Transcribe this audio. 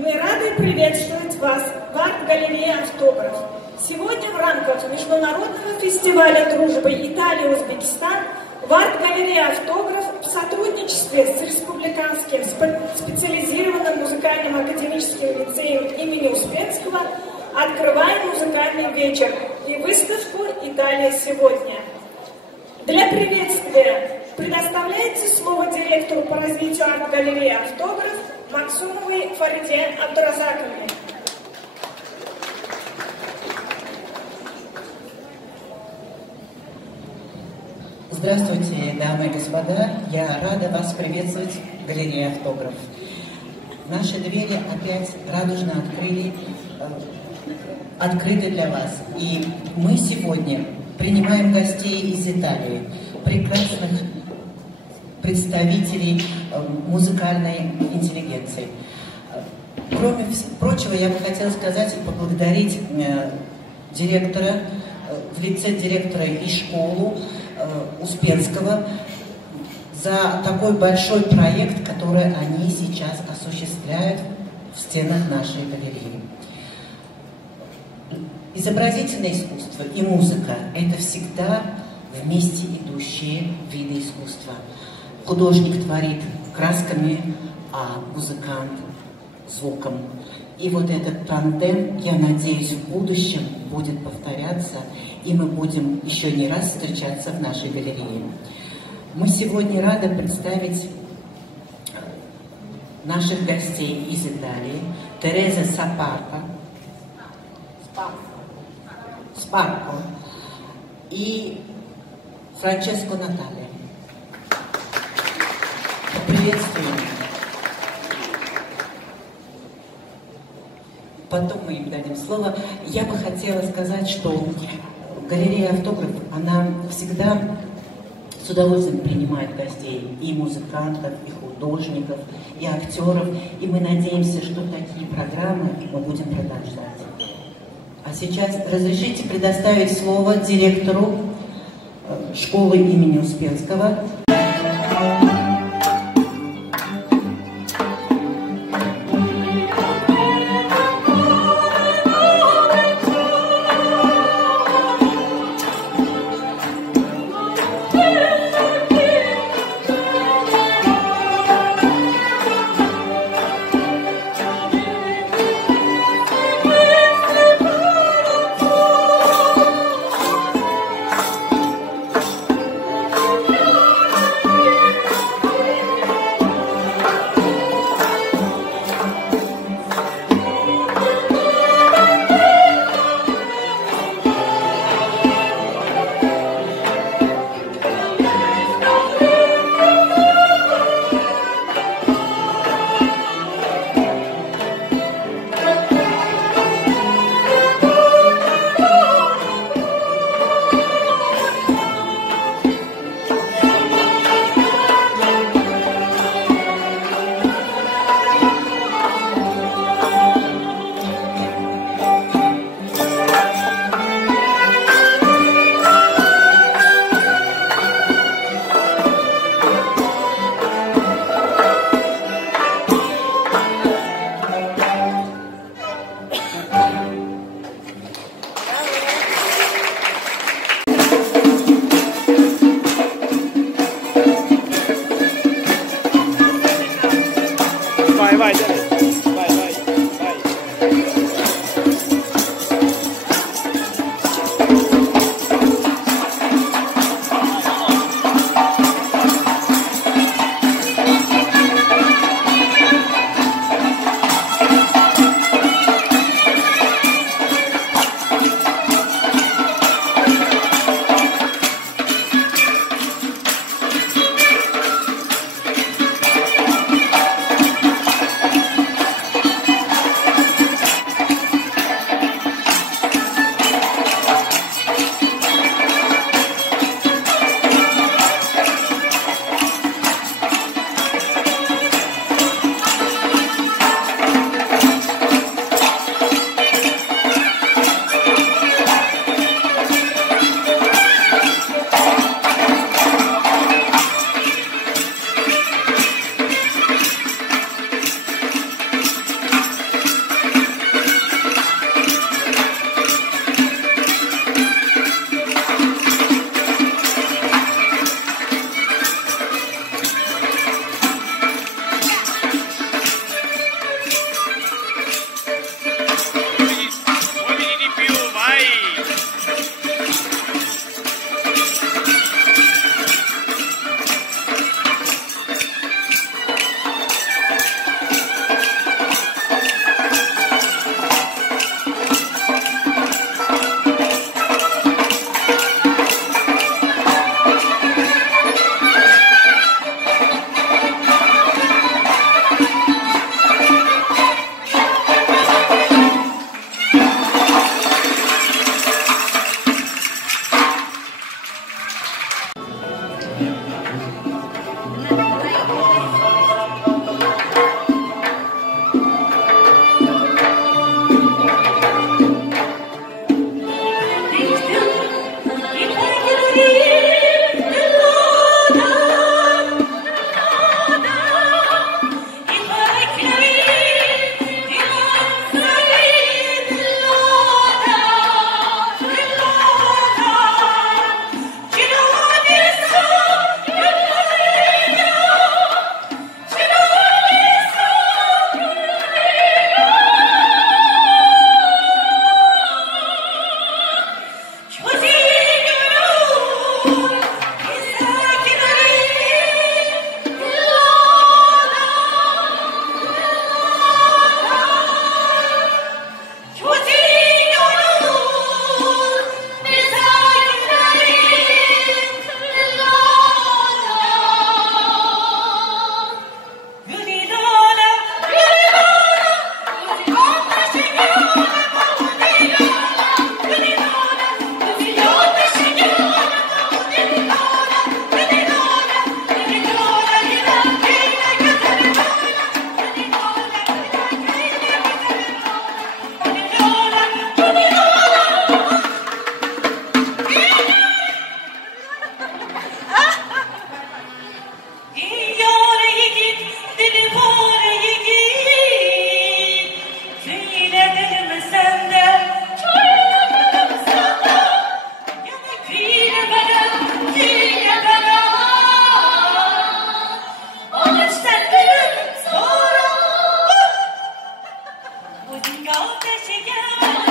Мы рады приветствовать вас в арт-галерее «Автограф». Сегодня в рамках Международного фестиваля дружбы Италия-Узбекистан в арт-галерее «Автограф» в сотрудничестве с Республиканским специализированным музыкальным академическим лицеем имени Успенского открываем музыкальный вечер и выставку «Италия сегодня». Для приветствия предоставляется слово директору по развитию арт-галереи «Автограф» Максумовой Фариде Абдуразаковне. Здравствуйте, дамы и господа. Я рада вас приветствовать в галерее «Автограф». Наши двери опять радужно открыты для вас. И мы сегодня принимаем гостей из Италии, прекрасных представителей музыкальной интеллигенции. Кроме прочего, я бы хотела сказать и поблагодарить директора, в лице директора и школу Успенского за такой большой проект, который они сейчас осуществляют в стенах нашей галереи. Изобразительное искусство и музыка – это всегда вместе идущие виды искусства. Художник творит красками, а музыкант – звуком. И вот этот тандем, я надеюсь, в будущем будет повторяться, и мы будем еще не раз встречаться в нашей галерее. Мы сегодня рады представить наших гостей из Италии. Тереза Спарко и Франческо Натале. Приветствуем. Потом мы им дадим слово. Я бы хотела сказать, что галерея «Автограф», она всегда с удовольствием принимает гостей, и музыкантов, и художников, и актеров. И мы надеемся, что такие программы мы будем продолжать. А сейчас разрешите предоставить слово директору школы имени Успенского. Kalkışıya